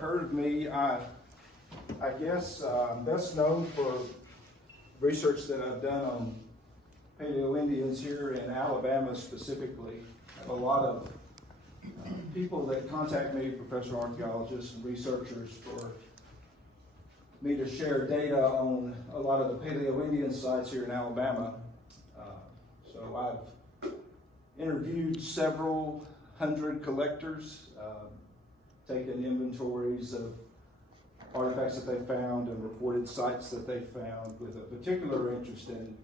heard of me, I guess I'm best known for research that I've done on Paleo Indians here in Alabama specifically. I have a lot of people that contact me, professional archaeologists and researchers, for me to share data on a lot of the Paleo Indian sites here in Alabama. So I've interviewed several hundred collectors, taken inventories of artifacts that they found and reported sites that they found with a particular interest in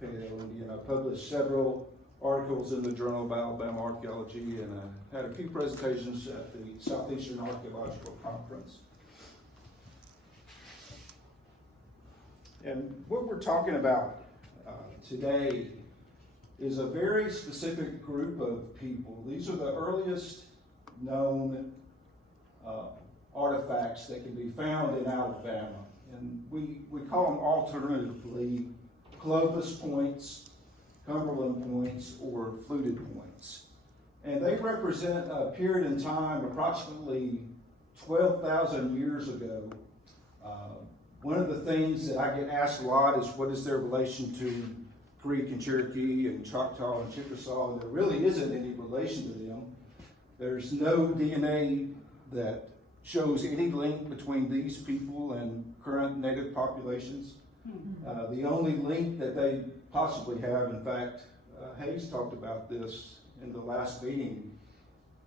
Paleo Indian. I published several articles in the Journal of Alabama Archaeology, and I had a few presentations at the Southeastern Archaeological Conference. And what we're talking about today is a very specific group of people. These are the earliest known artifacts that can be found in Alabama. And we call them alternatively Clovis points, Cumberland points, or fluted points. And they represent a period in time approximately 12,000 years ago. One of the things that I get asked a lot is what is their relation to Creek and Cherokee and Choctaw and Chickasaw, and there really isn't any relation to them. There's no DNA that shows any link between these people and current native populations. The only link that they possibly have, in fact, Hayes talked about this in the last meeting,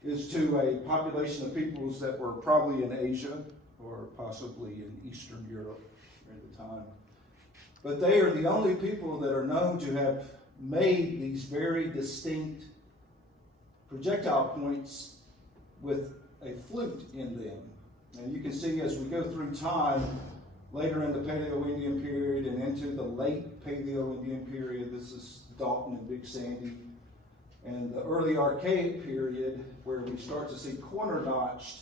is to a population of peoples that were probably in Asia or possibly in Eastern Europe at the time. But they are the only people that are known to have made these very distinct projectile points with a flute in them. And you can see as we go through time, later in the Paleo Indian period and into the late Paleo Indian period, this is Dalton and Big Sandy, and the early Archaic period, where we start to see corner-notched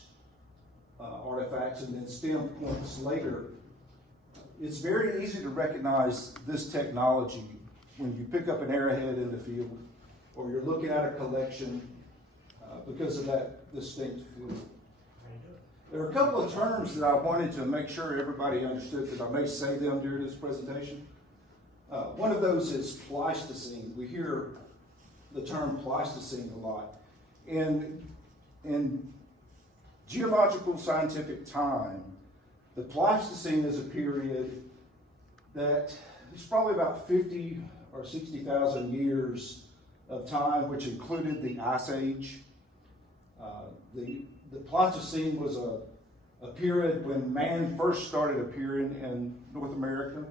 artifacts and then stem points later. It's very easy to recognize this technology when you pick up an arrowhead in the field or you're looking at a collection because of that distinct flute. There are a couple of terms that I wanted to make sure everybody understood, because I may say them during this presentation. One of those is Pleistocene. We hear the term Pleistocene a lot. In geological scientific time, the Pleistocene is a period that is probably about 50 or 60,000 years of time, which included the Ice Age. The Pleistocene was a period when man first started appearing in North America.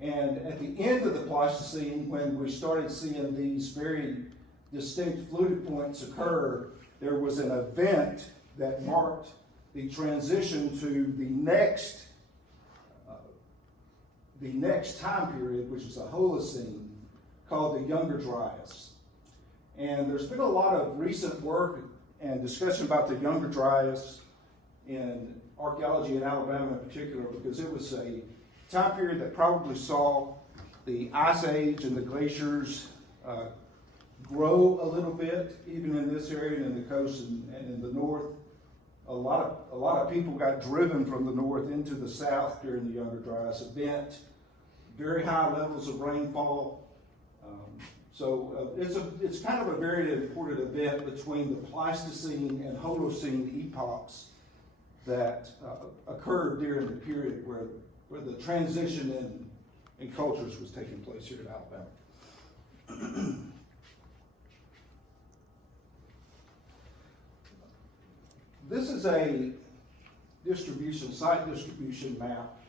And at the end of the Pleistocene, when we started seeing these very distinct fluted points occur, there was an event that marked the transition to the next time period, which is the Holocene, called the Younger Dryas. And there's been a lot of recent work and discussion about the Younger Dryas in archaeology in Alabama in particular, because it was a time period that probably saw the Ice Age and the glaciers grow a little bit, even in this area and in the coast and in the north. A lot of people got driven from the north into the south during the Younger Dryas event. Very high levels of rainfall. So it's kind of a very important event between the Pleistocene and Holocene epochs that occurred during the period where the transition in cultures was taking place here in Alabama. This is a site distribution map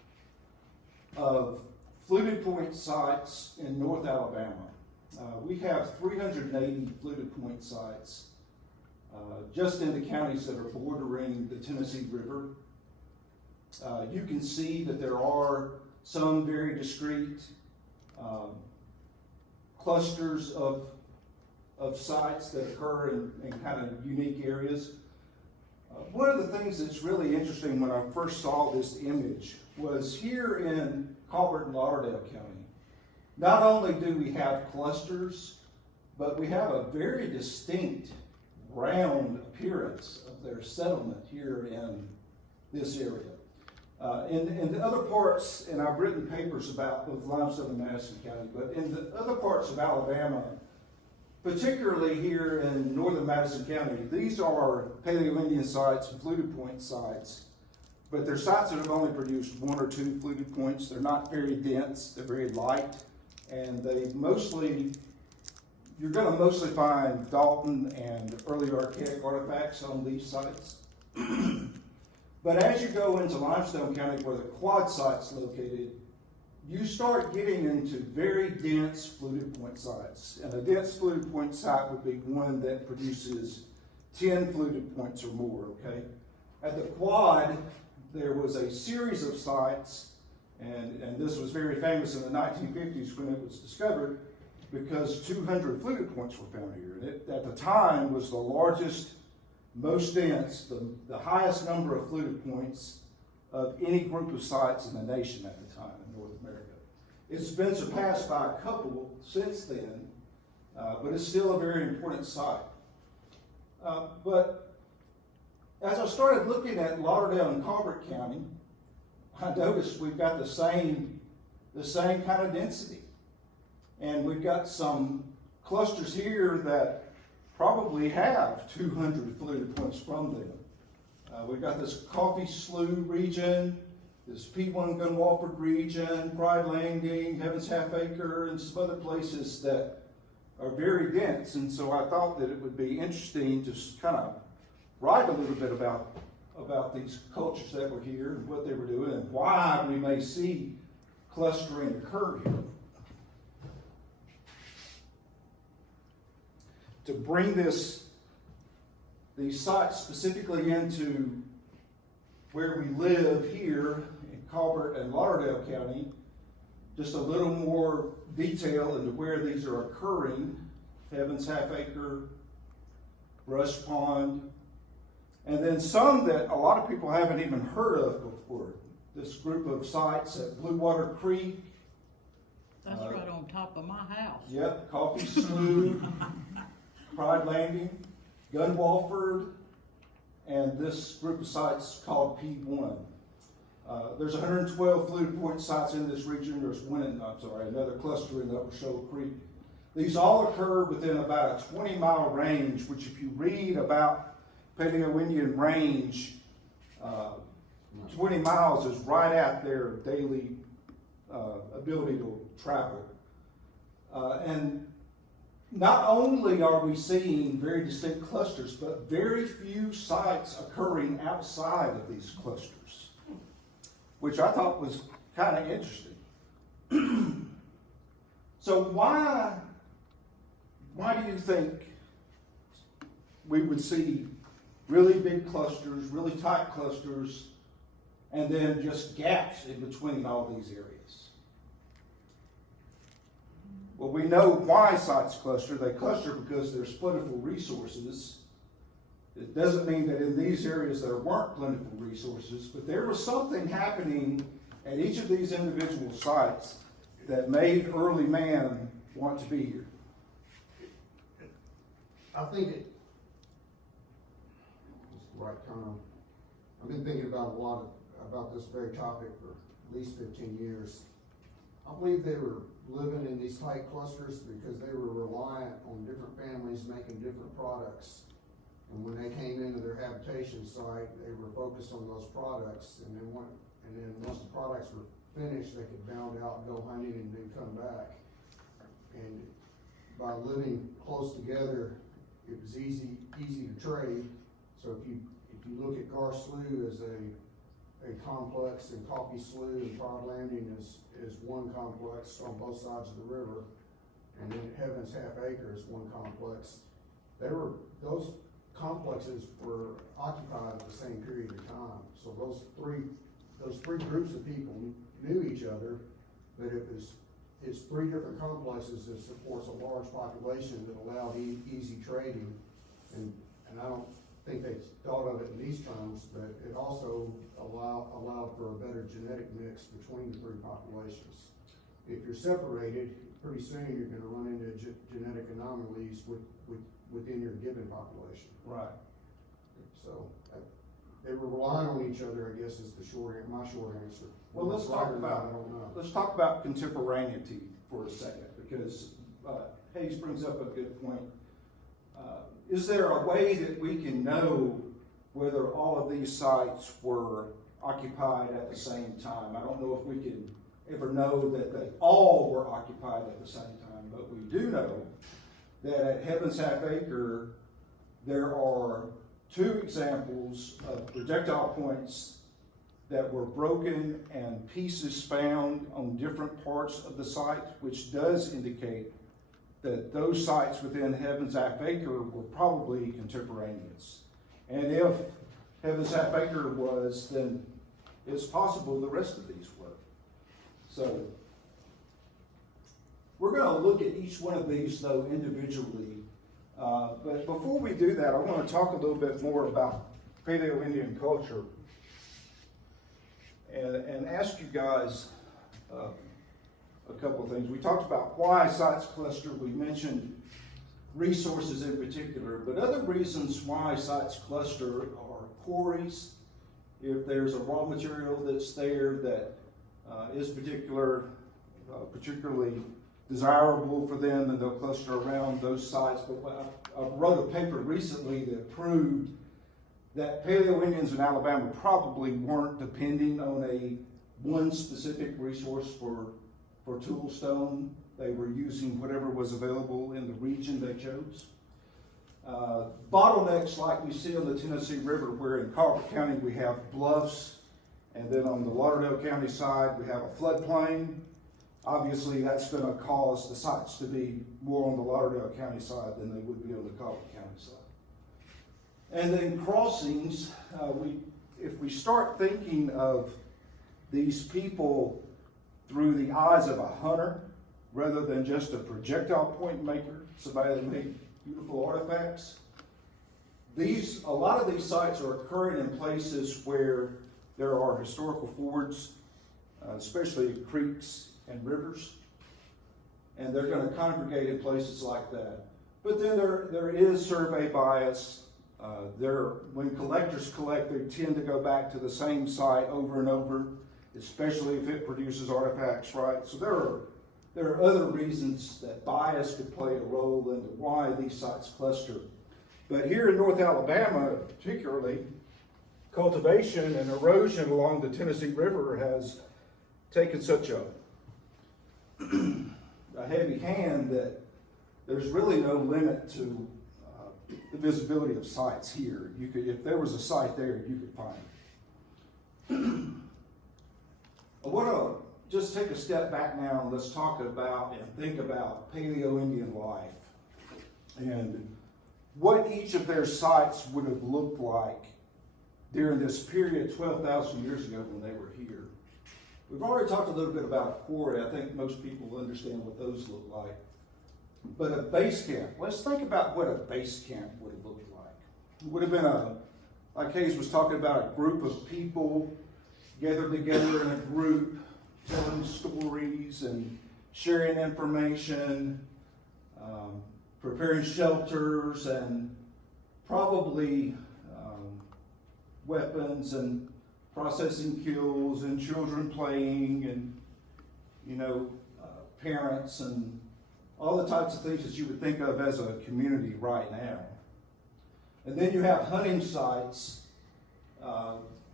of fluted point sites in North Alabama. We have 380 fluted point sites just in the counties that are bordering the Tennessee River. You can see that there are some very discrete clusters of sites that occur in kind of unique areas. One of the things that's really interesting when I first saw this image was here in Colbert and Lauderdale County. Not only do we have clusters, but we have a very distinct ground appearance of their settlement here in this area. In the other parts, and I've written papers about both limestone and Madison County, but in the other parts of Alabama, particularly here in northern Madison County, these are Paleo Indian sites and fluted point sites, but they're sites that have only produced 1 or 2 fluted points. They're not very dense, they're very light, and you're going to mostly find Dalton and early archaic artifacts on these sites. But as you go into Limestone County, where the quad site's located, you start getting into very dense fluted point sites. And a dense fluted point site would be one that produces 10 fluted points or more, okay? At the quad, there was a series of sites, and this was very famous in the 1950s when it was discovered, because 200 fluted points were found here. And it, at the time, was the largest, most dense, the highest number of fluted points of any group of sites in the nation at the time in North America. It's been surpassed by a couple since then, but it's still a very important site. But as I started looking at Lauderdale and Colbert County, I noticed we've got the same kind of density. And we've got some clusters here that probably have 200 fluted points from them. We've got this Coffee Slough region, this P1 Gunwalford region, Pride Landing, Heaven's Half Acre, and some other places that are very dense. And so I thought that it would be interesting to kind of write a little bit about these cultures that were here and what they were doing and why we may see clustering occur here. To bring these sites specifically into where we live here in Colbert and Lauderdale County, just a little more detail into where these are occurring. Heaven's Half Acre, Brush Pond, and then some that a lot of people haven't even heard of before. This group of sites at Blue Water Creek. That's right on top of my house. Yep, Coffee Slough, Pride Landing, Gunwalford, and this group of sites called P1. There's 112 fluted point sites in this region. There's another cluster in Upper Shoal Creek. These all occur within about a 20-mile range, which if you read about Paleo Indian range, 20 miles is right at their daily ability to travel. And not only are we seeing very distinct clusters, but very few sites occurring outside of these clusters, which I thought was kind of interesting. So why do you think we would see really big clusters, really tight clusters, and then just gaps in between all these areas? Well, we know why sites cluster. They cluster because there's plentiful resources. It doesn't mean that in these areas there weren't plentiful resources, but there was something happening at each of these individual sites that made early man want to be here. I think it's the right time. I've been thinking about this very topic for at least 15 years. I believe they were living in these tight clusters because they were reliant on different families making different products. And when they came into their habitation site, they were focused on those products. And then once the products were finished, they could bound out and go hunting and then come back. And by living close together, it was easy to trade. So if you look at Gar Slough as a complex, and Coffee Slough and Pride Landing is one complex on both sides of the river, and then Heaven's Half Acre is one complex. Those complexes were occupied at the same period of time. So those three groups of people knew each other, but it's three different complexes that supports a large population that allowed easy trading. And I don't think they thought of it in these terms, but it also allowed for a better genetic mix between the three populations. if you're separated, pretty soon you're gonna run into genetic anomalies within your given population. Right. So, they were relying on each other, I guess, is my short answer. Well, let's Right talk or not, about, I don't know. let's talk about contemporaneity for a second, because Hayes brings up a good point. Is there a way that we can know whether all of these sites were occupied at the same time? I don't know if we can ever know that they all were occupied at the same time, but we do know that at Heaven's Half Acre, there are 2 examples of projectile points that were broken and pieces found on different parts of the site, which does indicate that those sites within Heaven's Half Acre were probably contemporaneous. And if Heaven's Half Acre was, then it's possible the rest of these were. So we're going to look at each one of these, though, individually. But before we do that, I want to talk a little bit more about Paleo Indian culture and ask you guys a couple of things. We talked about why sites cluster. We mentioned resources in particular, but other reasons why sites cluster are quarries. If there's a raw material that's there that is particularly desirable for them, and they'll cluster around those sites. But I wrote a paper recently that proved that Paleo Indians in Alabama probably weren't depending on one specific resource for toolstone. They were using whatever was available in the region they chose. Bottlenecks like we see on the Tennessee River, where in Colbert County we have bluffs, and then on the Lauderdale County side we have a floodplain. Obviously that's going to cause the sites to be more on the Lauderdale County side than they would be on the Colbert County side. And then crossings, if we start thinking of these people through the eyes of a hunter rather than just a projectile point maker, somebody that made beautiful artifacts, a lot of these sites are occurring in places where there are historical fords, especially creeks and rivers, and they're going to congregate in places like that. But then there is survey bias. When collectors collect, they tend to go back to the same site over and over, especially if it produces artifacts, right? So there are other reasons that bias could play a role into why these sites cluster. But here in North Alabama, particularly, cultivation and erosion along the Tennessee River has taken such a heavy hand that there's really no limit to the visibility of sites here. If there was a site there, you could find it. I want to just take a step back now and let's talk about and think about Paleo Indian life and what each of their sites would have looked like during this period 12,000 years ago when they were here. We've already talked a little bit about a quarry. I think most people understand what those look like. But a base camp, let's think about what a base camp would have looked like. It would have been like Hayes was talking about, a group of people gathered together in a group, telling stories and sharing information, preparing shelters, and probably weapons and processing kills, and children playing, and parents, and all the types of things that you would think of as a community right now. And then you have hunting sites.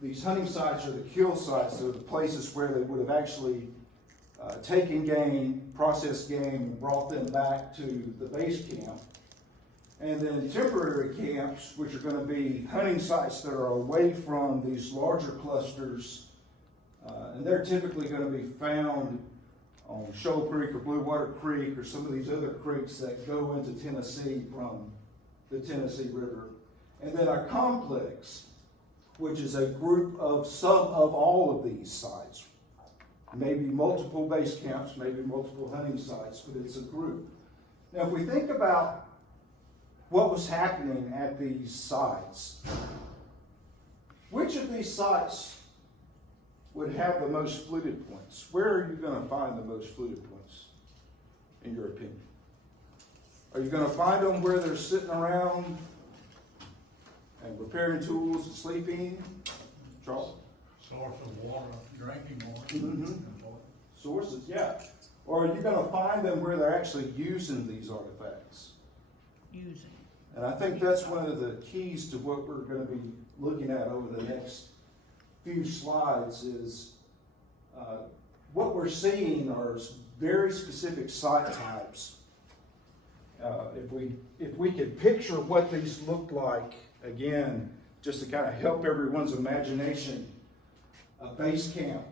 These hunting sites are the kill sites. They're the places where they would have actually taken game, processed game, and brought them back to the base camp. And then temporary camps, which are going to be hunting sites that are away from these larger clusters. And they're typically going to be found on Shoal Creek or Blue Water Creek or some of these other creeks that go into Tennessee from the Tennessee River. And then a complex, which is a group of some of all of these sites. Maybe multiple base camps, maybe multiple hunting sites, but it's a group. Now, if we think about what was happening at these sites, which of these sites would have the most fluted points? Where are you going to find the most fluted points, in your opinion? Are you going to find them where they're sitting around and repairing tools and sleeping? Charles? Source of water, drinking water. Mhm. Sources, yeah. Or are you going to find them where they're actually using these artifacts? Using. And I think that's one of the keys to what we're going to be looking at over the next few slides is what we're seeing are very specific site types. If we could picture what these look like, again, just to kind of help everyone's imagination, a base camp,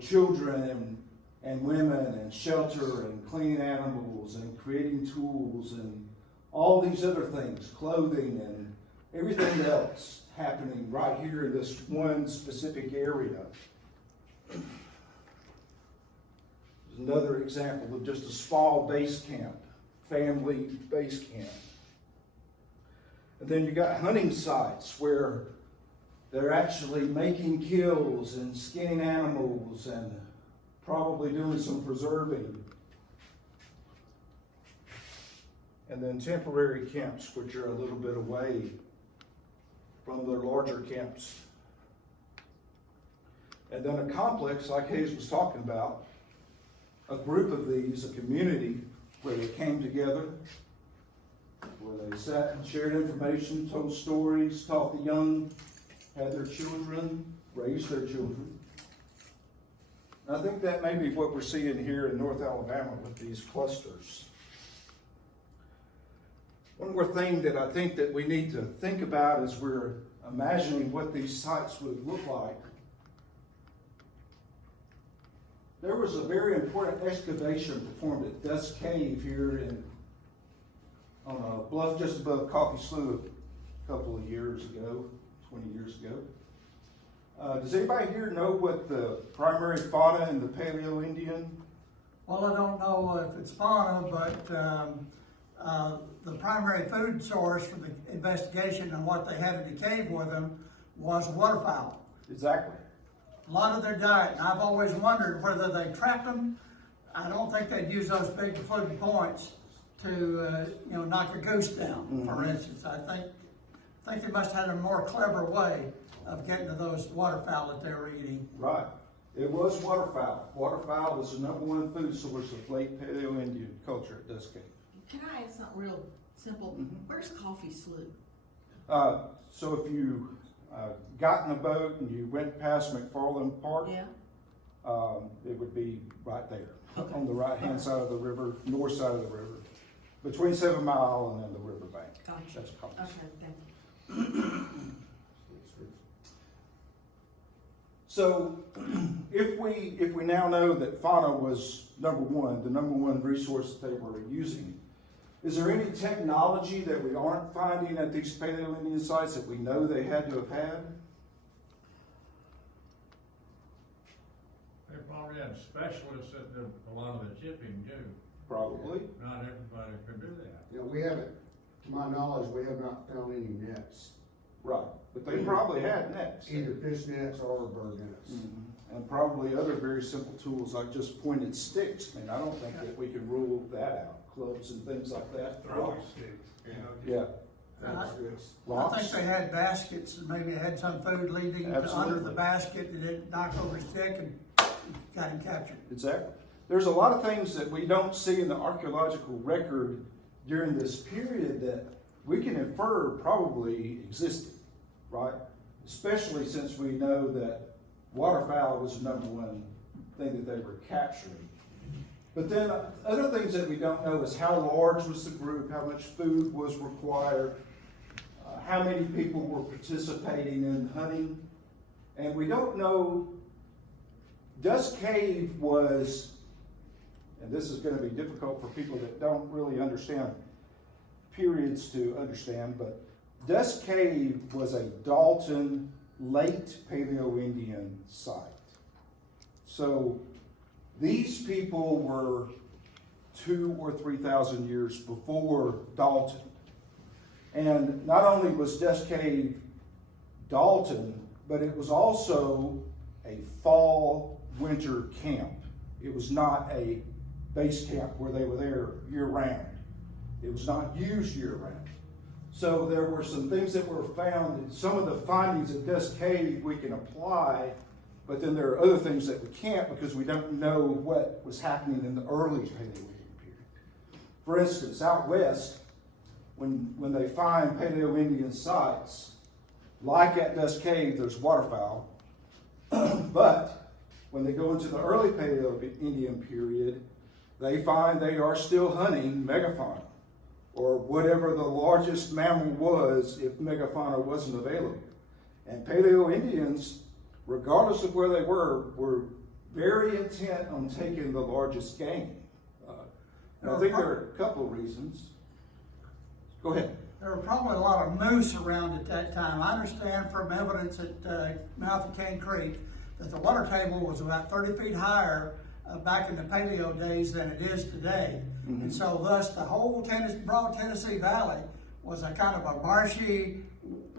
children and women and shelter and cleaning animals and creating tools and all these other things, clothing and everything else happening right here in this one specific area. There's another example of just a small base camp, family base camp. And then you got hunting sites where they're actually making kills and skinning animals and probably doing some preserving. And then temporary camps, which are a little bit away from their larger camps. And then a complex, like Hayes was talking about, a group of these, a community, where they came together, where they sat and shared information, told stories, taught the young, had their children, raised their children. And I think that may be what we're seeing here in North Alabama with these clusters. One more thing that I think that we need to think about as we're imagining what these sites would look like. There was a very important excavation performed at Dust Cave here on a bluff just above Coffee Slough a couple of years ago, 20 years ago. Does anybody here know what the primary fauna in the Paleo Indian? Well, I don't know if it's fauna, but the primary food source for the investigation and what they had in the cave with them was waterfowl. Exactly. A lot of their diet, and I've always wondered whether they trapped them. I don't think they'd use those big floating points to, knock a goose down, for instance. I think they must have had a more clever way of getting to those waterfowl that they were eating. Right. It was waterfowl. Waterfowl was the number one food source of late Paleo Indian culture at Dust Cave. Can I add something real simple? Where's Coffee Slough? So if you got in a boat and you went past McFarland Park, Yeah. it would be right there Okay. on the right-hand side of the river, north side of the river, between 7 Mile and then the riverbank. Gotcha. That's called. Okay, thank you. So if we now know that fauna was the number one resource that they were using, is there any technology that we aren't finding at these Paleo Indian sites that we know they had to have had? They probably had specialists that did a lot of the chipping too. Probably. Not everybody could do that. We haven't, to my knowledge, we have not found any nets, Right. But they probably had nets. either fish nets or bird nets. And probably other very simple tools like just pointed sticks. I mean, I don't think that we can rule that out. Clubs and things like that. Throwing sticks, Yeah. That's this. I think they had baskets, and maybe they had some food leading to under Absolutely. the basket, and it knocked over a stick and got him captured. Exactly. There's a lot of things that we don't see in the archaeological record during this period that we can infer probably existed, right? Especially since we know that waterfowl was the number one thing that they were capturing. But then other things that we don't know is how large was the group, how much food was required, how many people were participating in hunting. And we don't know, Dust Cave was, and this is going to be difficult for people that don't really understand periods to understand, but Dust Cave was a Dalton late Paleo Indian site. So these people were 2,000 or 3,000 years before Dalton. And not only was Dust Cave Dalton, but it was also a fall winter camp. It was not a base camp where they were there year round. It was not used year round. So there were some things that were found, and some of the findings at this cave we can apply, but then there are other things that we can't because we don't know what was happening in the early Paleo-Indian period. For instance, out west, when they find Paleo-Indian sites, like at Dust Cave, there's waterfowl, but when they go into the early Paleo-Indian period, they find they are still hunting megafauna, or whatever the largest mammal was if megafauna wasn't available. And Paleo-Indians, regardless of where they were very intent on taking the largest game. And I think there are a couple of reasons. Go ahead. There were probably a lot of moose around at that time. I understand from evidence at mouth of Cane Creek that the water table was about 30 feet higher back in the Paleo days than it is today. Mm-hmm. And so thus the whole broad Tennessee Valley was a kind of a marshy,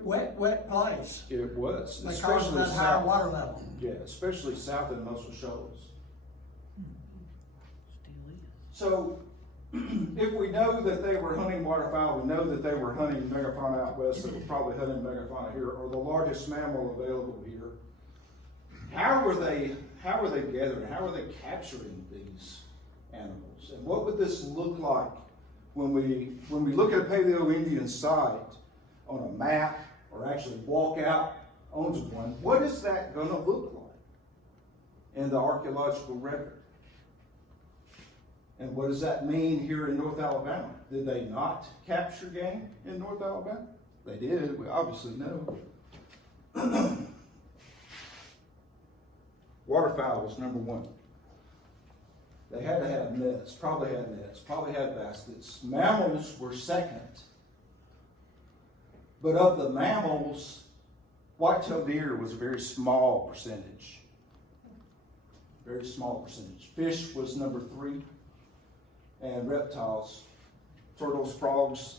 wet place. It was. Because of that higher water level. Yeah, especially south in Muscle Shoals. Still is. So if we know that they were hunting waterfowl, we know that they were hunting megafauna out west, they were probably hunting megafauna here, or the largest mammal available here. How were they gathering? How were they capturing these animals? And what would this look like when we look at a Paleo-Indian site on a map, or actually walk out onto one? What is that going to look like in the archaeological record? And what does that mean here in North Alabama? Did they not capture game in North Alabama? They did, we obviously know. Waterfowl was number one. They had to have nets, probably had baskets. Mammals were second. But of the mammals, white-tailed deer was a very small percentage. Very small percentage. Fish was number 3. And reptiles, turtles, frogs,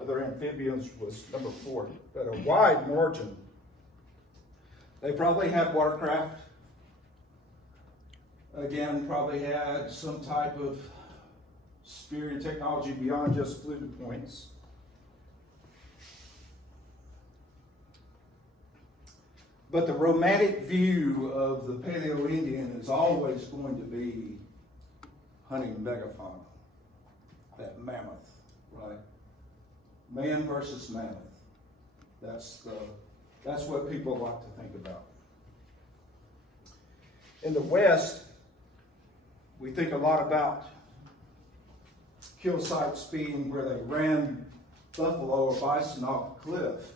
other amphibians was number 4. At a wide margin. They probably had watercraft. Again, probably had some type of spearing technology beyond just fluted points. But the romantic view of the Paleo-Indian is always going to be hunting megafauna, that mammoth, right? Man versus mammoth. That's what people like to think about. In the West, we think a lot about kill sites being where they ran buffalo or bison off a cliff.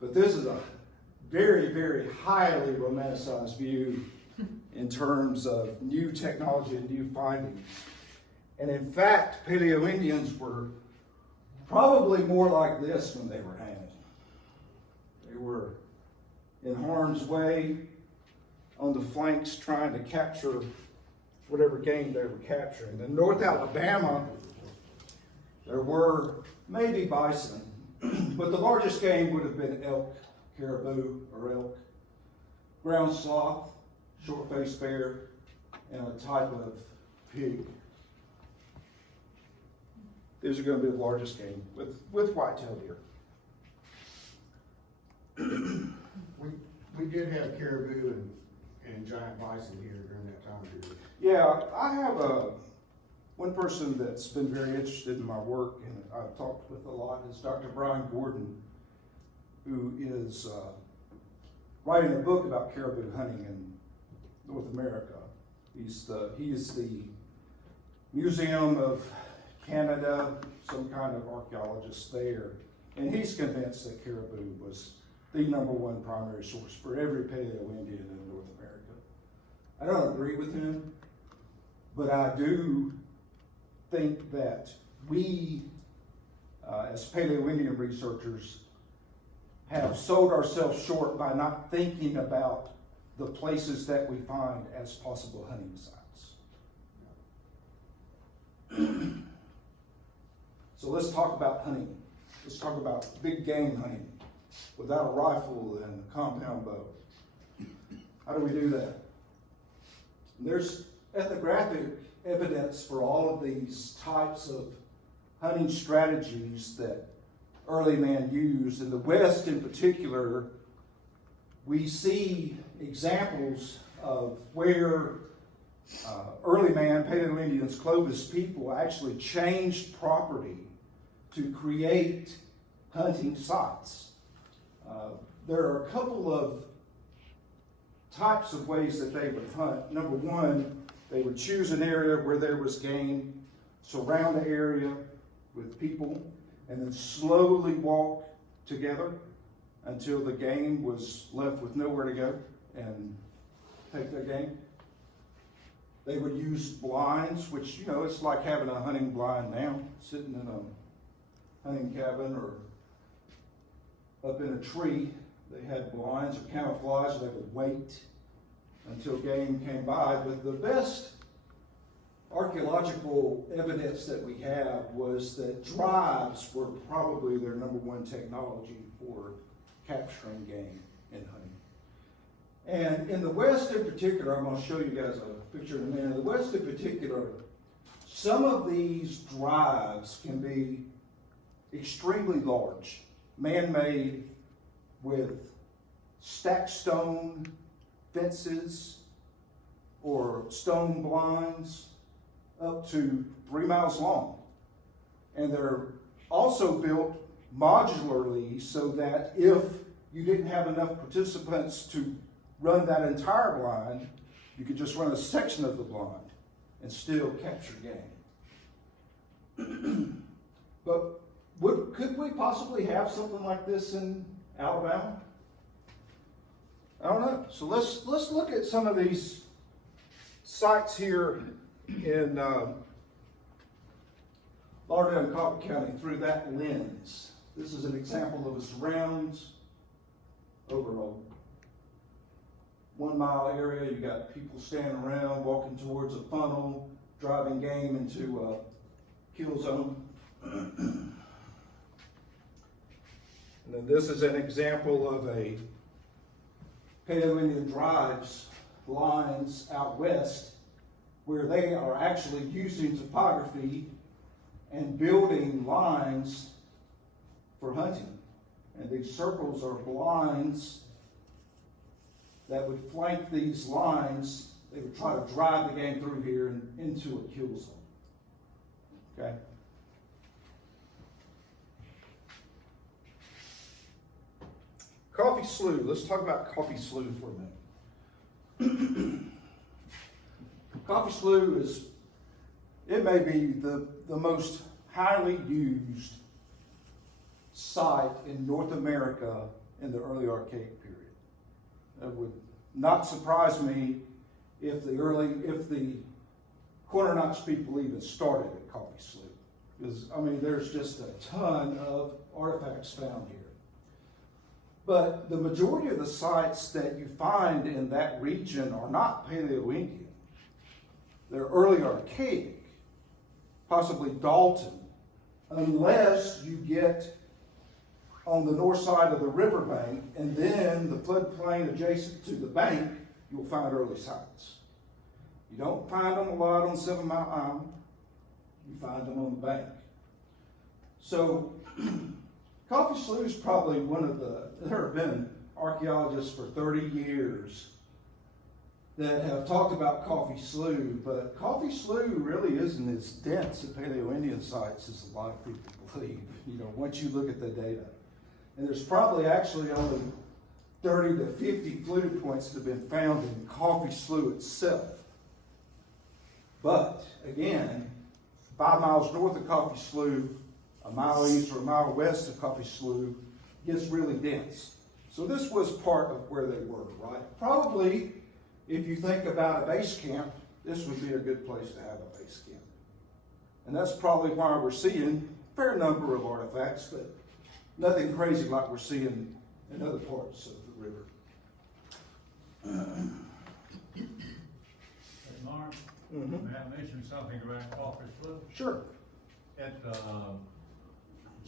But this is a very, very highly romanticized view in terms of new technology and new findings. And in fact, Paleo-Indians were probably more like this when they were hanging. They were in harm's way, on the flanks, trying to capture whatever game they were capturing. In North Alabama, there were maybe bison, but the largest game would have been elk, caribou, or elk, ground sloth, short-faced bear, and a type of pig. These are going to be the largest game with white-tailed deer. We did have caribou and giant bison here during that time period. Yeah, I have one person that's been very interested in my work and I've talked with a lot is Dr. Brian Gordon, who is writing a book about caribou hunting in North America. He is the Museum of Canada, some kind of archaeologist there, and he's convinced that caribou was the #1 primary source for every Paleo-Indian in North America. I don't agree with him, but I do think that we, as Paleo-Indian researchers, have sold ourselves short by not thinking about the places that we find as possible hunting sites. So let's talk about hunting. Let's talk about big game hunting without a rifle and a compound bow. How do we do that? There's ethnographic evidence for all of these types of hunting strategies that early man used. In the West in particular, we see examples of where early man, Paleo Indians, Clovis people actually changed property to create hunting sites. There are a couple of types of ways that they would hunt. Number one, they would choose an area where there was game, surround the area with people, and then slowly walk together until the game was left with nowhere to go and take their game. They would use blinds, which, you know, it's like having a hunting blind now, sitting in a hunting cabin or up in a tree. They had blinds or camouflage. They would wait until game came by. But the best archaeological evidence that we have was that drives were probably their number one technology for capturing game and hunting. And in the West in particular, I'm going to show you guys a picture in a minute. In the West in particular, some of these drives can be extremely large, man-made, with stacked stone fences or stone blinds up to 3 miles long. And they're also built modularly so that if you didn't have enough participants to run that entire blind, you could just run a section of the blind and still capture game. But could we possibly have something like this in Alabama? I don't know. So let's look at some of these sites here in Lauderdale and Colbert County through that lens. This is an example of a surrounds over a 1 mile area. You got people standing around, walking towards a funnel, driving game into a kill zone. And then this is an example of a Paleo Indian drives lines out west where they are actually using topography and building lines for hunting. And these circles are blinds that would flank these lines. They would try to drive the game through here and into a kill zone. Okay? Coffee slough. Let's talk about coffee slough for a minute. Coffee slough is, it may be the most highly used site in North America in the early Archaic period. It would not surprise me if the Corner Notch people even started at Coffee Slough. Because, I mean, there's just a ton of artifacts found here. But the majority of the sites that you find in that region are not Paleo-Indian. They're early Archaic, possibly Dalton, unless you get on the north side of the riverbank, and then the floodplain adjacent to the bank, you'll find early sites. You don't find them a lot on 7 Mile Island. You find them on the bank. So, Coffee Slough is probably there have been archaeologists for 30 years that have talked about Coffee Slough, but Coffee Slough really isn't as dense at Paleo-Indian sites as a lot of people believe, once you look at the data. And there's probably actually only 30 to 50 fluted points that have been found in Coffee Slough itself. But, again, 5 miles north of Coffee Slough, a mile east or a mile west of Coffee Slough, gets really dense. So this was part of where they were, right? Probably, if you think about a base camp, this would be a good place to have a base camp. And that's probably why we're seeing a fair number of artifacts, but nothing crazy like we're seeing in other parts of the river. Hey, Mark, may I mention something about Coffee Slough? Sure.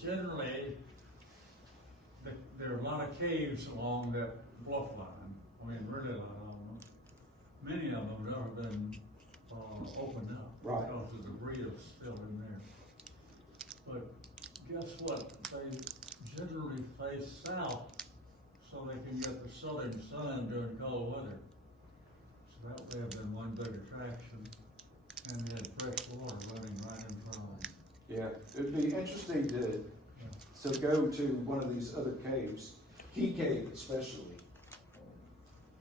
Generally, there are a lot of caves along that bluff line, really along been, opened up. Right. Because the debris is still in there. But guess what? They generally face south so they can get the southern sun during cold weather. So that would have been one big attraction, and they had fresh water running right in front of them. Yeah, it'd be interesting to go to one of these other caves, Key Cave especially.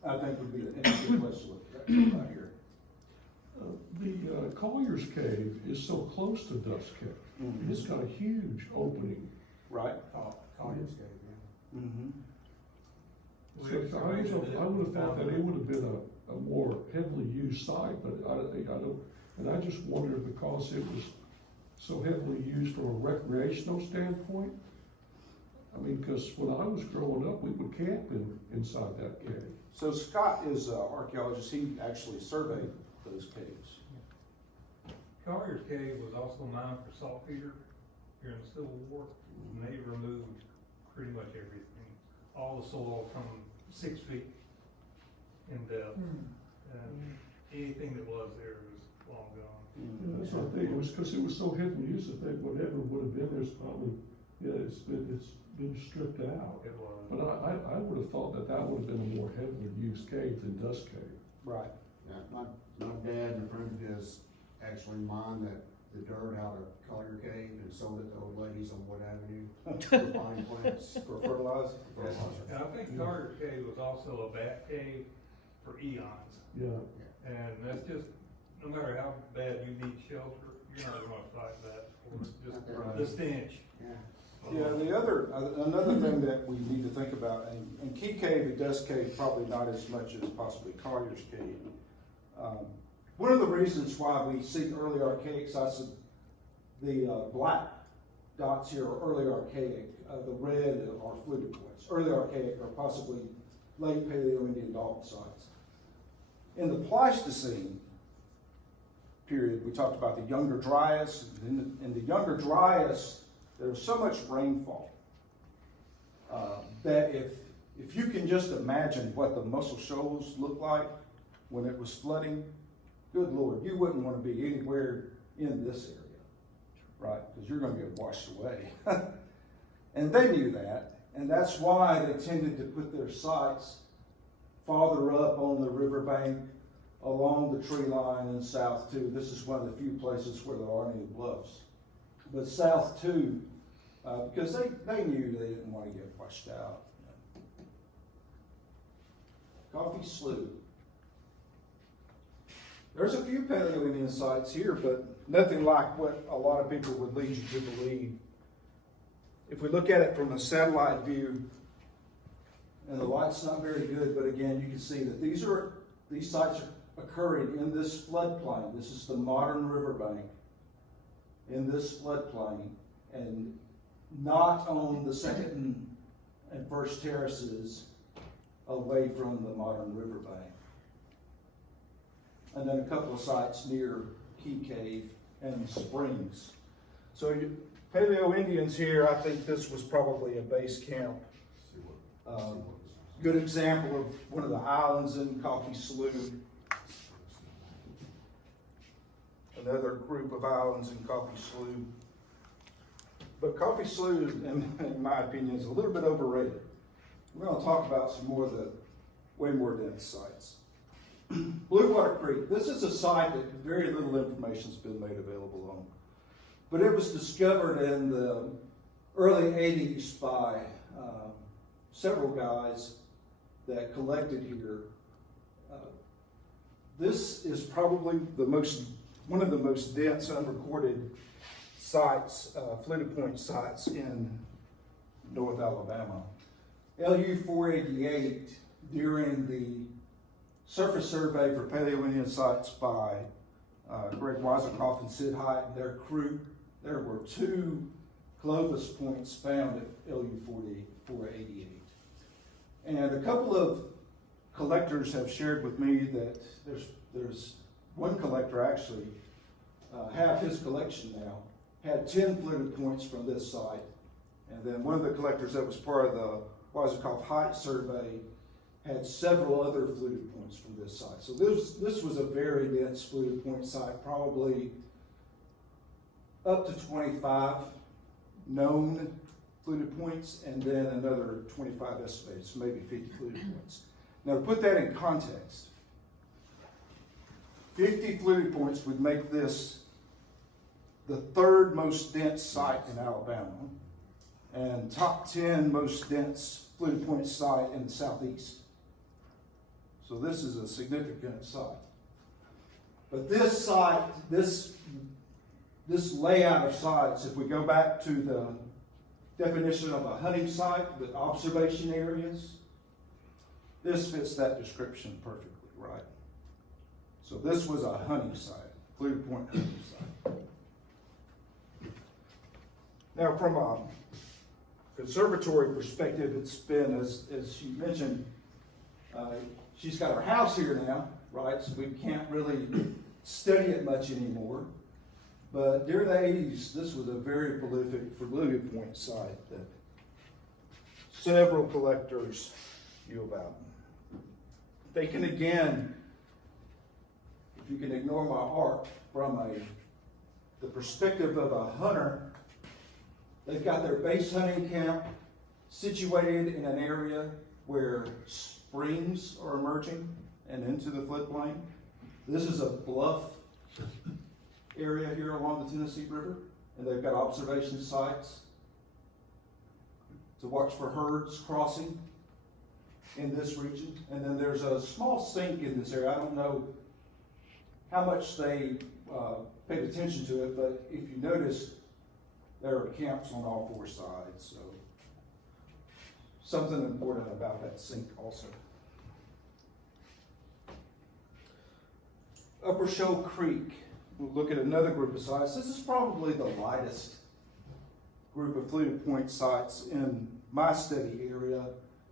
I think would be an interesting place to look at right here. The Collier's Cave is so close to Dust Cave. Mhm. It's got a huge opening. Right? Collier's Cave, yeah. Mm-hmm. So I would have thought that it would have been a more heavily used site, but I don't, and I just wondered because it was so heavily used from a recreational standpoint. I mean, because when I was growing up, we would camp inside that cave. So Scott is an archaeologist. He actually surveyed those caves. Collier's Cave was also mined for saltpeter during the Civil War, and they removed pretty much everything. All the soil from 6 feet in depth, and anything that was there was long gone. Yeah, that's what I think. It was because it was so heavily used. I think whatever would have been there's probably, it's been stripped out. It was. But I would have thought that would have been a more heavily used cave than Dust Cave. Right. Yeah, my dad and a friend of his actually mined the dirt out of Collier Cave and sold it to old ladies on Wood Avenue for fine plants. For fertilizer? And I think Carter Cave was also a bat cave for eons. Yeah. And that's just, no matter how bad you need shelter, you're not gonna fight that, or just the stench. Yeah. Yeah, another thing that we need to think about, and Key Cave and Dust Cave, probably not as much as possibly Collier's Cave. One of the reasons why we see early archaic sites, the black dots here are early archaic, the red are fluted points. Early archaic are possibly late Paleo-Indian Dalton sites. In the Pleistocene period, we talked about the Younger Dryas. In the Younger Dryas, there was so much rainfall that if you can just imagine what the Muscle Shoals looked like when it was flooding, good Lord, you wouldn't want to be anywhere in this area, right? Because you're going to get washed away. And they knew that, and that's why they tended to put their sites farther up on the riverbank, along the tree line, and south too. This is one of the few places where there aren't any bluffs. But south too, because they knew they didn't want to get washed out. Coffee Slough. There's a few Paleo-Indian sites here, but nothing like what a lot of people would lead you to believe. If we look at it from a satellite view, and the light's not very good, but again, you can see that these sites are occurring in this floodplain. This is the modern riverbank in this floodplain, and not on the second and first terraces away from the modern riverbank. And then a couple of sites near Key Cave and Springs. So Paleo-Indians here, I think this was probably a base camp. Good example of one of the islands in Coffee Slough. Another group of islands in Coffee Slough. But Coffee Slough, in my opinion, is a little bit overrated. We're going to talk about some more of the way more dense sites. Blue Water Creek. This is a site that very little information has been made available on. But it was discovered in the early 80s by several guys that collected here. This is probably one of the most dense unrecorded sites, fluted point sites in North Alabama. LU 488, during the surface survey for Paleo-Indian sites by Greg Weiserkoff and Sid Hite and their crew, there were 2 Clovis points found at LU 488. And a couple of collectors have shared with me that there's one collector actually, half his collection now, had 10 fluted points from this site. And then one of the collectors that was part of the Weiserkoff Hite survey had several other fluted points from this site. So this was a very dense fluted point site, probably up to 25 known fluted points, and then another 25 estimated, so maybe 50 fluted points. Now to put that in context, 50 fluted points would make this the third most dense site in Alabama, and top 10 most dense fluted point site in the southeast. So this is a significant site. But this site, this layout of sites, if we go back to the definition of a hunting site with observation areas, this fits that description perfectly, right? So this was a hunting site, fluted point hunting site. Now from a conservatory perspective, it's been, as she mentioned, she's got her house here now, right? So we can't really study it much anymore. But during the 80s, this was a very prolific fluted point site that several collectors knew about. Thinking again, if you can ignore my art, from the perspective of a hunter, they've got their base hunting camp situated in an area where springs are emerging and into the floodplain. This is a bluff area here along the Tennessee River, and they've got observation sites to watch for herds crossing in this region. And then there's a small sink in this area. I don't know how much they paid attention to it, but if you notice, there are camps on all four sides. So something important about that sink also. Upper Shoal Creek. We'll look at another group of sites. This is probably the lightest group of fluted point sites in my study area.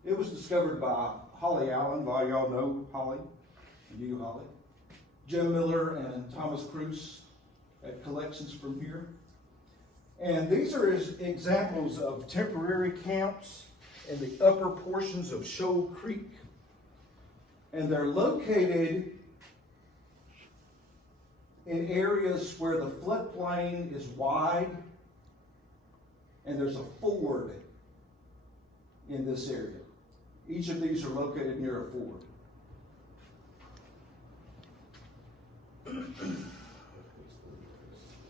It was discovered by Holly Allen. A lot of y'all know Holly, and you, Holly. Jim Miller and Thomas Cruz at collections from here. And these are examples of temporary camps in the upper portions of Shoal Creek. And they're located in areas where the floodplain is wide and there's a ford in this area. Each of these are located near a ford.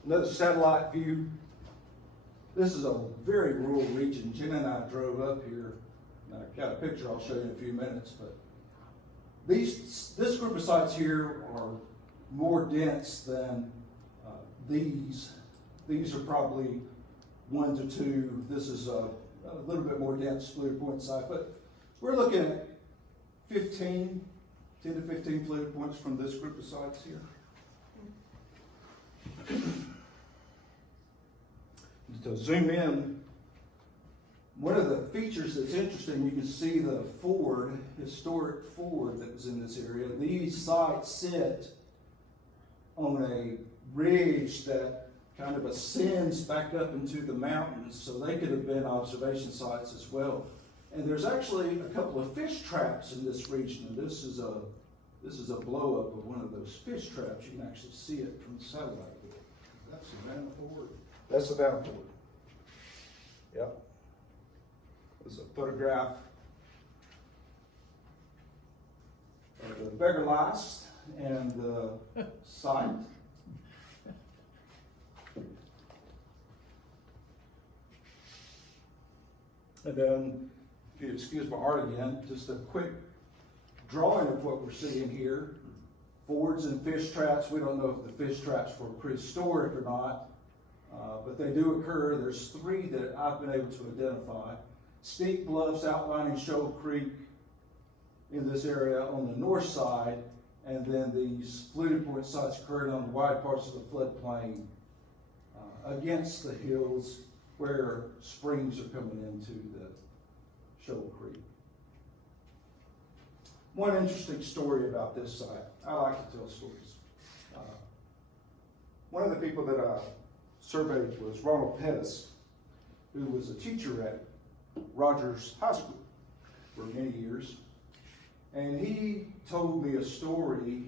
Another satellite view. This is a very rural region. Jen and I drove up here, and I got a picture I'll show you in a few minutes, but this group of sites here are more dense than these. These are probably 1 to 2. This is a little bit more dense fluted point site, but we're looking at 10 to 15 fluted points from this group of sites here. To zoom in, one of the features that's interesting, you can see the ford, historic ford that was in this area. These sites sit on a ridge that kind of ascends back up into the mountains, so they could have been observation sites as well. And there's actually a couple of fish traps in this region, and this is a blow up of one of those fish traps. You can actually see it from the satellite view. That's Savannah Ford. That's Savannah Ford. Yep. There's a photograph of the beggar lice and the site. And then, if you excuse my art again, just a quick drawing of what we're seeing here. Fords and fish traps. We don't know if the fish traps were prehistoric or not, but they do occur. There's 3 that I've been able to identify. Steep bluffs outlining Shoal Creek in this area on the north side, and then these fluted point sites occurred on the wide parts of the floodplain against the hills where springs are coming into the Shoal Creek. One interesting story about this site. I like to tell stories. One of the people that I surveyed was Ronald Pettis, who was a teacher at Rogers High School for many years. And he told me a story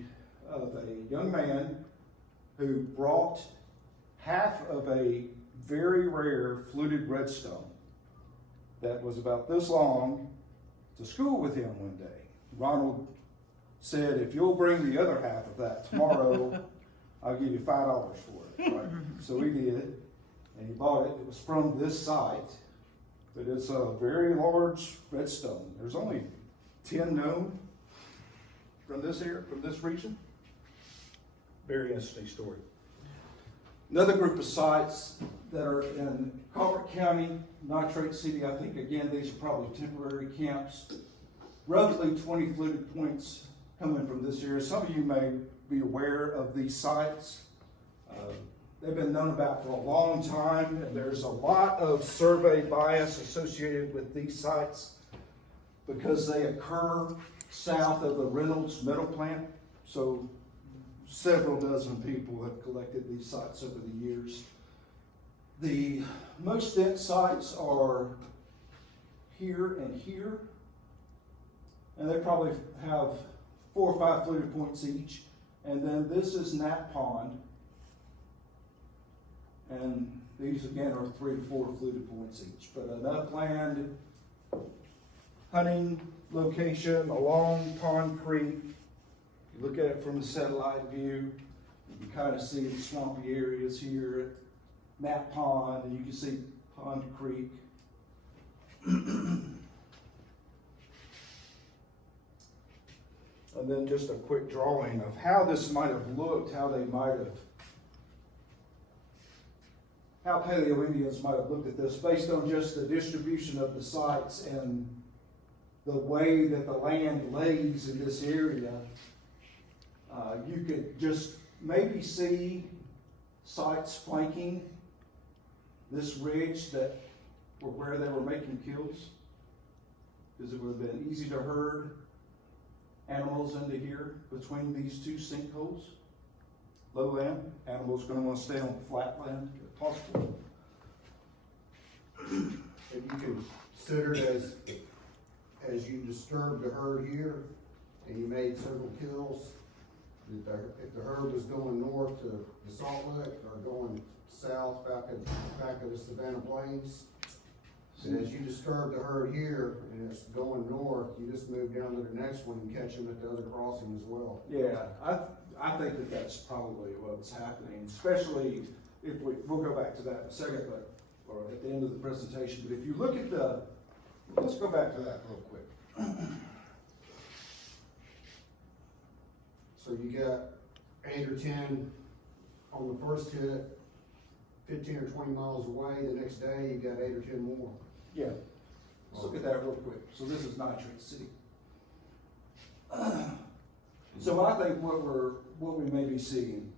of a young man who brought half of a very rare fluted redstone that was about this long to school with him one day. Ronald said, if you'll bring the other half of that tomorrow, I'll give you $5 for it. Right? So he did, and he bought it. It was from this site, but it's a very large redstone. There's only 10 known from this region. Very interesting story. Another group of sites that are in Colbert County, Nitrate City, I think again these are probably temporary camps. Roughly 20 fluted points coming from this area. Some of you may be aware of these sites. They've been known about for a long time, and there's a lot of survey bias associated with these sites because they occur south of the Reynolds metal plant. So several dozen people have collected these sites over the years. The most dense sites are here and here, and they probably have 4 or 5 fluted points each. And then this is Nat Pond, and these again are 3 to 4 fluted points each. But an upland hunting location along Pond Creek. You look at it from the satellite view, you can kind of see the swampy areas here at Nat Pond, and you can see Pond Creek. And then just a quick drawing of how this might have looked, how Paleo Indians might have looked at this based on just the distribution of the sites and the way that the land lays in this area. You could just maybe see sites flanking this ridge that were where they were making kills, because it would have been easy to herd animals into here between these two sinkholes. Lowland, animals going to want to stay on flat land if possible. If you considered as you disturbed the herd here and you made several kills, if the herd was going north to the Salt Lick or going south back of the Savannah Plains, and as you disturb the herd here and it's going north, you just move down to the next one and catch them at the other crossing as well. Yeah, I think that that's probably what's happening, especially if we'll go back to that in a second, or at the end of the presentation. But if you look at let's go back to that real quick. So you got 8 or 10 on the first hit, 15 or 20 miles away. The next day you got 8 or 10 more. Yeah, let's look at that real quick. So this is Nitrate City. So I think what we may be seeing,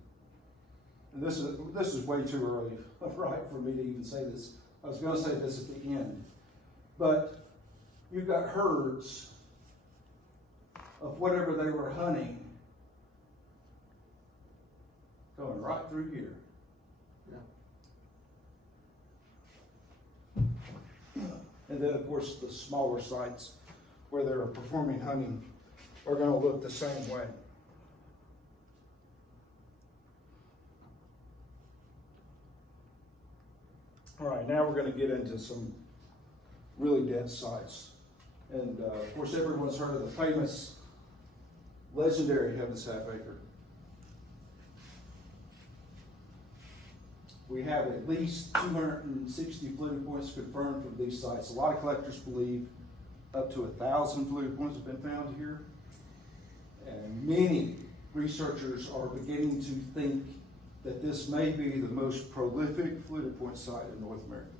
and this is way too early, right, for me to even say this. I was going to say this at the end, but you've got herds of whatever they were hunting going right through here. And then, of course, the smaller sites where they're performing hunting are going to look the same way. All right, now we're going to get into some really dense sites. And, of course, everyone's heard of the famous, legendary Heaven's Half Acre. We have at least 260 fluted points confirmed from these sites. A lot of collectors believe up to 1,000 fluted points have been found here. And many researchers are beginning to think that this may be the most prolific fluted point site in North America.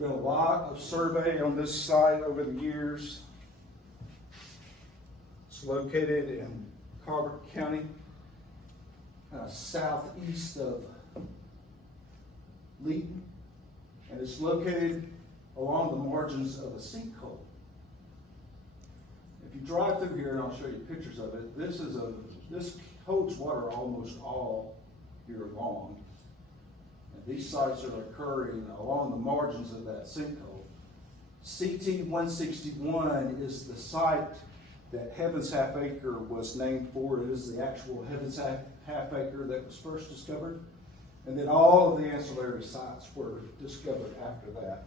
Been a lot of survey on this site over the years. It's located in Colbert County, southeast of Leeton, and it's located along the margins of a sinkhole. If you drive through here, and I'll show you pictures of it, this holds water almost all year long. And these sites are occurring along the margins of that sinkhole. CT 161 is the site that Heaven's Half Acre was named for. It is the actual Heaven's Half Acre that was first discovered. And then all of the ancillary sites were discovered after that.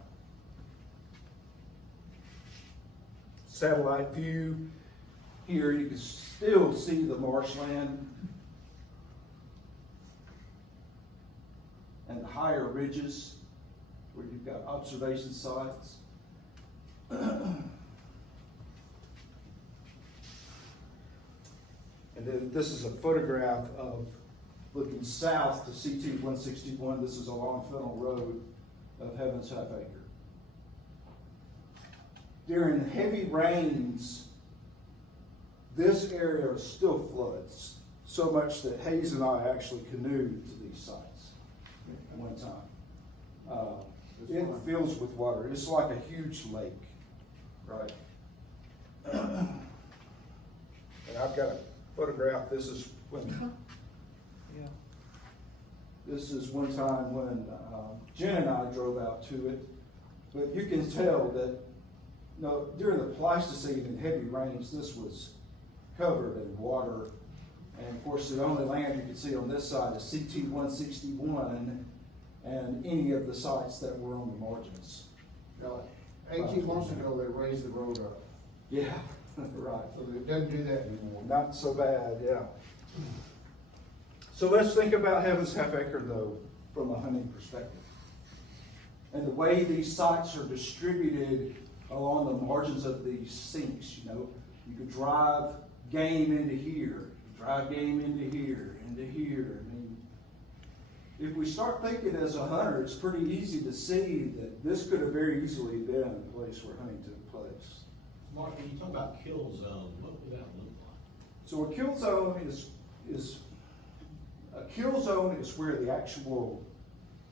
Satellite view. Here you can still see the marshland and the higher ridges where you've got observation sites. And then this is a photograph of looking south to CT 161. This is along Fennel Road of Heaven's Half Acre. During heavy rains, this area still floods, so much that Hayes and I actually canoed to these sites at one time. It fills with water. It's like a huge lake, right? And I've got a photograph. This is when, yeah. This is one time when Jen and I drove out to it. But you can tell that, you know, during the Pleistocene and heavy rains, this was covered in water. And of course, the only land you can see on this side is CT 161 and any of the sites that were on the margins. Now, 18 months ago, they raised the road up, Yeah, right. so they doesn't do that anymore. Not so bad, yeah. So let's think about Heaven's Half Acre, though, from a hunting perspective. And the way these sites are distributed along the margins of these sinks, you know, you could drive game into here, drive game into here, into here. I mean, if we start thinking as a hunter, it's pretty easy to see that this could have very easily been a place where hunting took place. Mark, when you talk about kill zone, what would that look like? So a kill zone is where the actual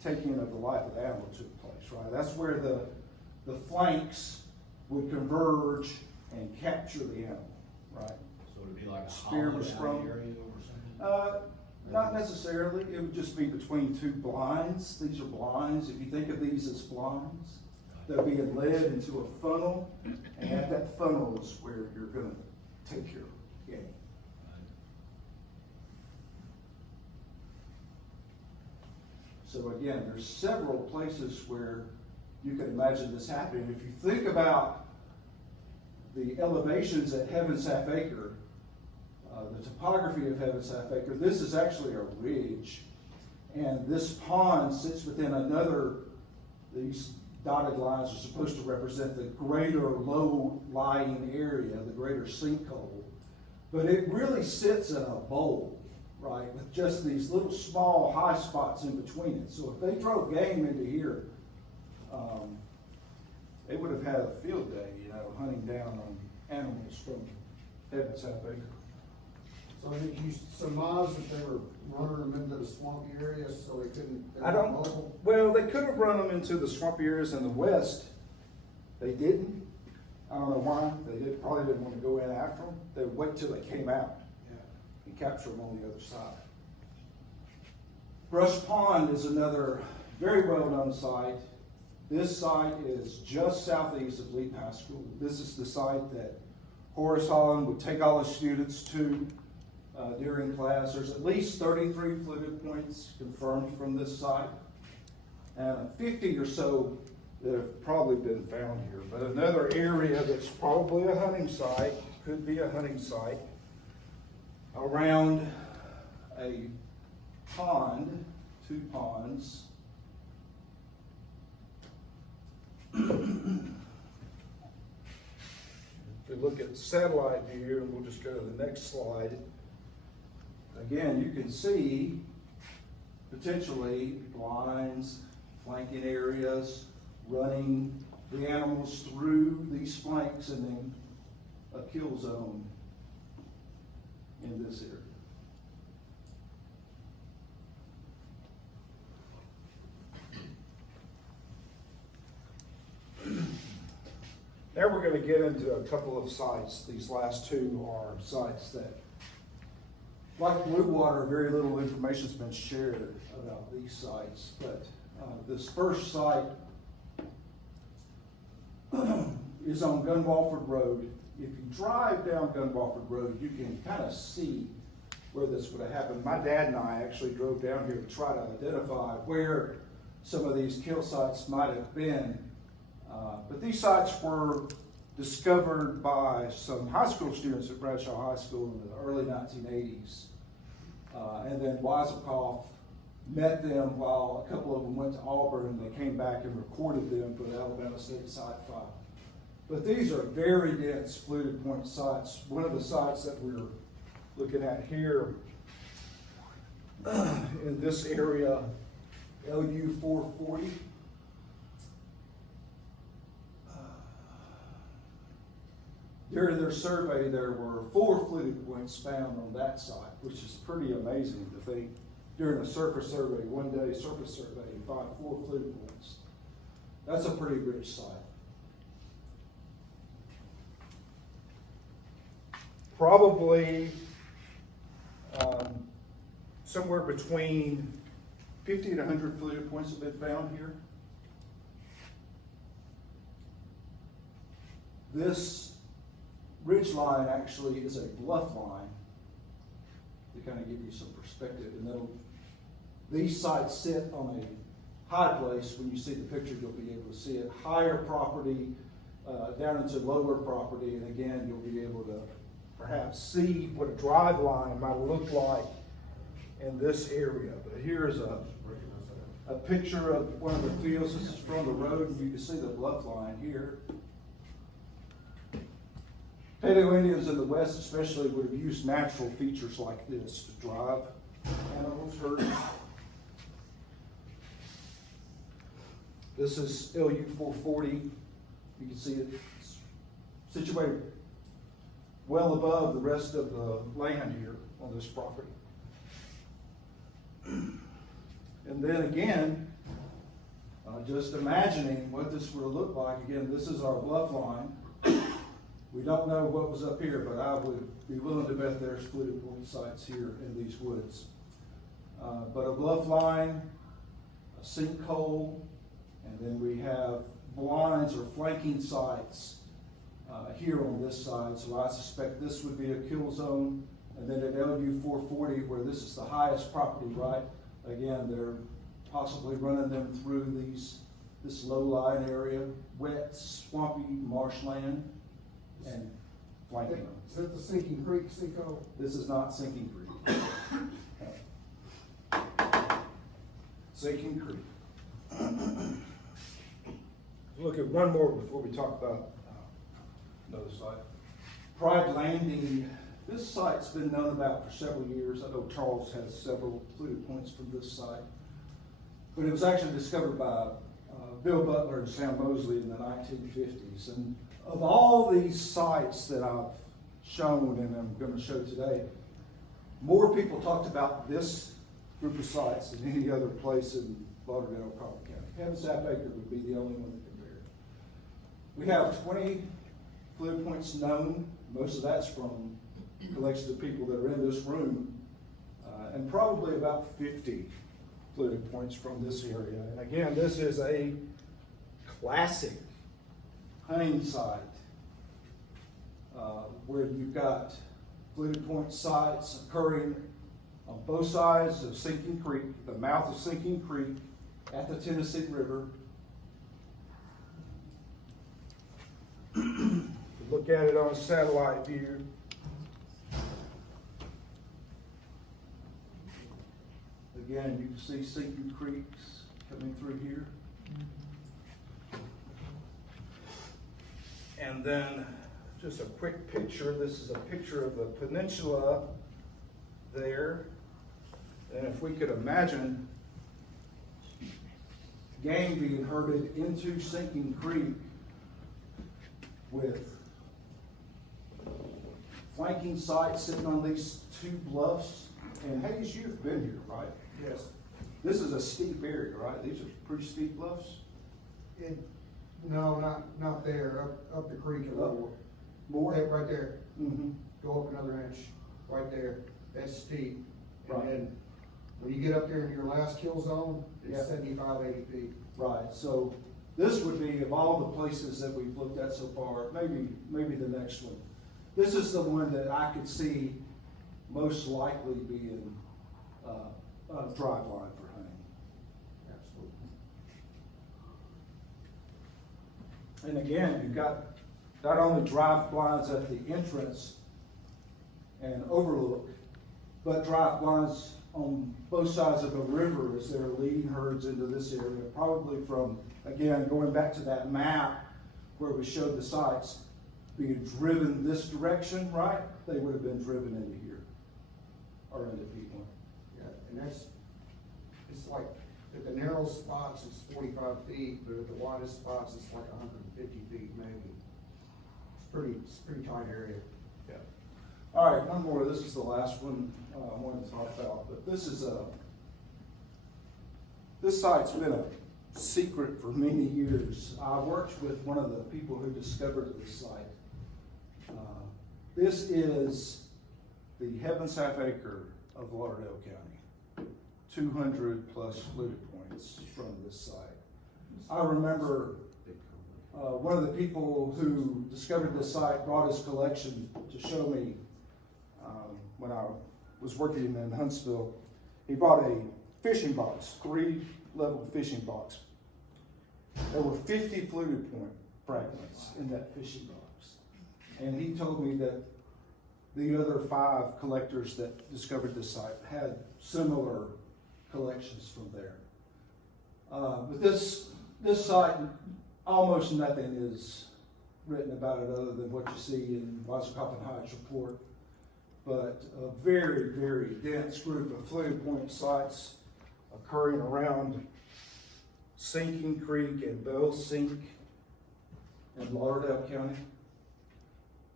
taking of the life of the animal took place, right? That's where the flanks would converge and capture the animal, right? So it'd be like a Spear hollow was down from- area or something? Not necessarily. It would just be between two blinds. These are blinds. If you think of these as blinds, they're being led into a funnel, and at that funnel is where you're going to take your game. So again, there's several places where you can imagine this happening. If you think about the elevations at Heaven's Half Acre, the topography of Heaven's Half Acre, this is actually a ridge, and this pond sits within another. These dotted lines are supposed to represent the greater low-lying area, the greater sinkhole, but it really sits in a bowl, right, with just these little small high spots in between it. So if they drove game into here, they would have had a field day, you know, hunting down on animals from Heaven's Half Acre. So I think you surmised that they were running them into the swampy areas so they couldn't. I don't, well, they could have run them into the swampy areas in the west. They didn't. I don't know why. They probably didn't want to go in after them. They would wait till they came out and capture them on the other side. Brush Pond is another very well-known site. This site is just southeast of Leap High School. This is the site that Horace Holland would take all his students to during class. There's at least 33 fluted points confirmed from this site, and 50 or so that have probably been found here. But another area that's probably a hunting site, could be a hunting site, around a pond, two ponds. If we look at satellite view, and we'll just go to the next slide. Again, you can see potentially blinds, flanking areas, running the animals through these flanks, and then a kill zone in this area. Now we're going to get into a couple of sites. These last two are sites that, like Blue Water, very little information has been shared about these sites. But this first site is on Gunwalford Road. If you drive down Gunwalford Road, you can kind of see where this would have happened. My dad and I actually drove down here to try to identify where some of these kill sites might have been. But these sites were discovered by some high school students at Bradshaw High School in the early 1980s. And then Weiselkoff met them while a couple of them went to Auburn, and they came back and recorded them for the Alabama State Site File. But these are very dense fluted point sites. One of the sites that we're looking at here in this area, LU 440. During their survey, there were 4 fluted points found on that site, which is pretty amazing to think. During a surface survey, one day surface survey, you find 4 fluted points. That's a pretty rich site. Probably somewhere between 50 and 100 fluted points have been found here. This ridge line actually is a bluff line to kind of give you some perspective. And these sites sit on a high place. When you see the picture, you'll be able to see it. Higher property down into lower property, and again, you'll be able to perhaps see what a drive line might look like in this area. But here's a picture of one of the fields. This is from the road, and you can see the bluff line here. Paleo Indians in the West especially would have used natural features like this to drive animals, herds. This is LU 440. You can see it's situated well above the rest of the land here on this property. And then again, just imagining what this would look like. Again, this is our bluff line. We don't know what was up here, but I would be willing to bet there's fluted point sites here in these woods. But a bluff line, a sinkhole, and then we have blinds or flanking sites here on this side. So I suspect this would be a kill zone. And then at LU 440, where this is the highest property right, again, they're possibly running them through this low-lying area, wet, swampy marshland, and flanking them. Is that the Sinking Creek sinkhole? This is not Sinking Creek. Sinking Creek. Look at one more before we talk about another site. Pride Landing. This site's been known about for several years. I know Charles has several fluted points from this site. But it was actually discovered by Bill Butler and Sam Mosley in the 1950s. And of all these sites that I've shown and I'm going to show today, more people talked about this group of sites than any other place in Lauderdale and Colbert County. Hemsap Acre would be the only one that compared. We have 20 fluid points known. Most of that's from collections of people that are in this room, and probably about 50 fluid points from this area. And again, this is a classic hunting site where you've got fluid point sites occurring on both sides of Sinking Creek, the mouth of Sinking Creek at the Tennessee River. Look at it on a satellite view. Again, you can see Sinking Creeks coming through here. And then just a quick picture. This is a picture of the peninsula there. And if we could imagine game being herded into Sinking Creek with flanking sites sitting on these 2 bluffs. And Hayes, you've been here, right? Yes. This is a steep area, right? These are pretty steep bluffs. No, not there. Up the creek a little more. That right there. Mm-hmm. Go up another inch. Right there. That's steep. Right. And then when you get up there in your last kill zone, it's Yeah. 75, 80 feet. Right. So This would be, of all the places that we've looked at so far, maybe the next one. This is the one that I could see most likely being a drive line for hunting. Absolutely. And again, you've got not only drive blinds at the entrance and overlook, but drive blinds on both sides of the river as they're leading herds into this area, probably from, again, going back to that map where we showed the sites, being driven this direction, right? They would have been driven into here, or into Peatland. Yeah, and it's like, at the narrow spots, it's 45 feet, but at the widest spots, it's like 150 feet maybe. It's pretty tight area. Yeah. All right, one more. This is the last one I wanted to talk about, but this site's been a secret for many years. I worked with one of the people who discovered this site. This is the Heaven's Half Acre of Lauderdale County. 200 plus fluted points from this site. I remember one of the people who discovered this site brought his collection to show me when I was working in Huntsville. He brought a fishing box, 3-level fishing box. There were 50 fluted point fragments in that fishing box. And he told me that the other 5 collectors that discovered this site had similar collections from there. But this site, almost nothing is written about it other than what you see in Wascop and Hyde's report. But a very, very dense group of fluted point sites occurring around Sinking Creek and Bell Sink in Lauderdale County.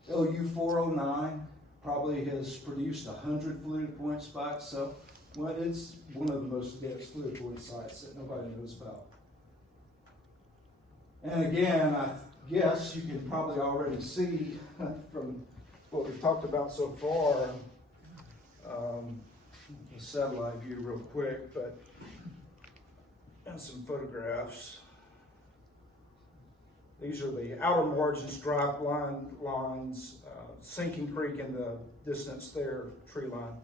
LU 409 probably has produced 100 fluted point spots, so well, it's one of the most dense fluted point sites that nobody knows about. And again, I guess you can probably already see from what we've talked about so far, the satellite view real quick, but and some photographs. These are the outer margins, drive line lines, Sinking Creek in the distance there, tree line.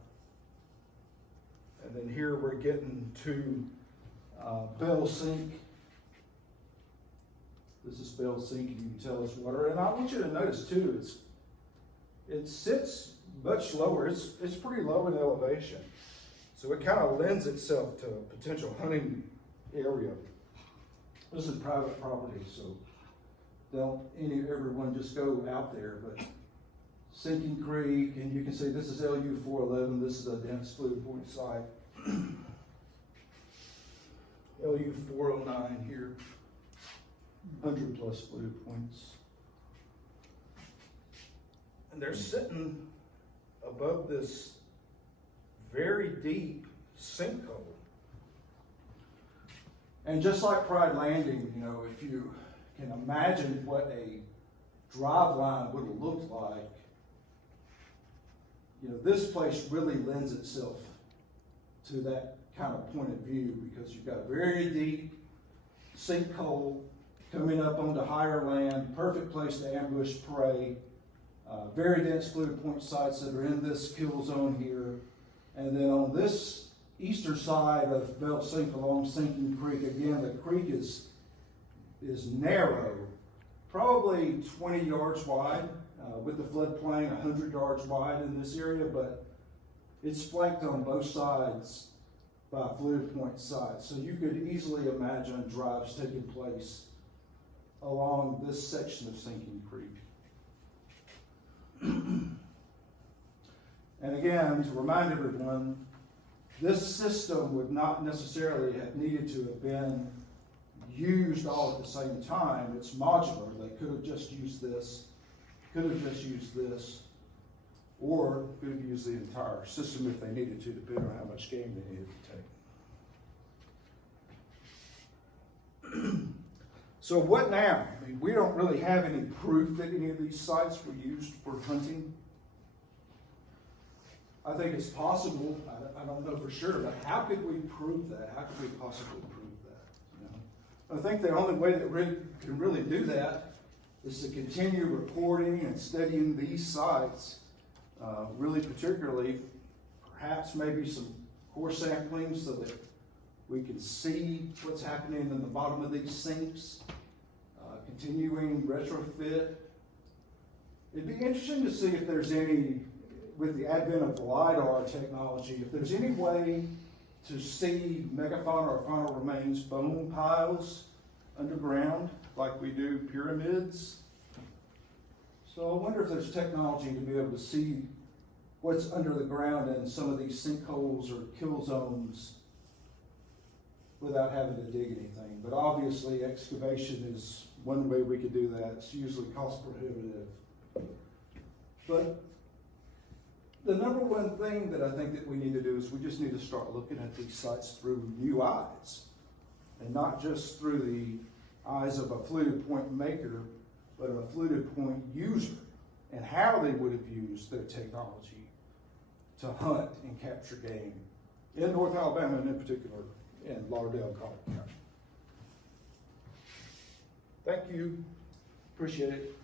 And then here we're getting to Bell Sink. This is Bell Sink, and you can tell it's water. And I want you to notice too, it sits much lower. It's pretty low in elevation. So it kind of lends itself to a potential hunting area. This is private property, so don't everyone just go out there, but Sinking Creek, and you can see this is LU 411, this is a dense fluted point site. LU 409 here, 100 plus fluted points. And they're sitting above this very deep sinkhole. And just like Pride Landing, you know, if you can imagine what a drive line would have looked like, you know, this place really lends itself to that kind of point of view because you've got a very deep sinkhole coming up onto higher land, perfect place to ambush prey, very dense fluted point sites that are in this kill zone here. And then on this eastern side of Bell Sink along Sinking Creek, again, the creek is narrow, probably 20 yards wide, with the floodplain 100 yards wide in this area, but it's flanked on both sides by fluted point sites. So you could easily imagine drives taking place along this section of Sinking Creek. And again, to remind everyone, this system would not necessarily have needed to have been used all at the same time. It's modular. They could have just used this, could have just used this, or could have used the entire system if they needed to, depending on how much game they needed to take. So what now? I mean, we don't really have any proof that any of these sites were used for hunting. I think it's possible. I don't know for sure, but how could we prove that? How could we possibly prove that? You know? I think the only way that we can really do that is to continue reporting and studying these sites, really particularly, perhaps maybe some core sampling so that we can see what's happening in the bottom of these sinks, continuing retrofit. It'd be interesting to see if there's any, with the advent of LiDAR technology, if there's any way to see megafauna or faunal remains, bone piles underground, like we do pyramids. So I wonder if there's technology to be able to see what's under the ground in some of these sinkholes or kill zones without having to dig anything. But obviously excavation is one way we could do that. It's usually cost prohibitive. But the number one thing that I think that we need to do is we just need to start looking at these sites through new eyes, and not just through the eyes of a fluted point maker, but of a fluted point user, and how they would have used their technology to hunt and capture game in North Alabama, and in particular in Lauderdale and Colbert County. Thank you. Appreciate it.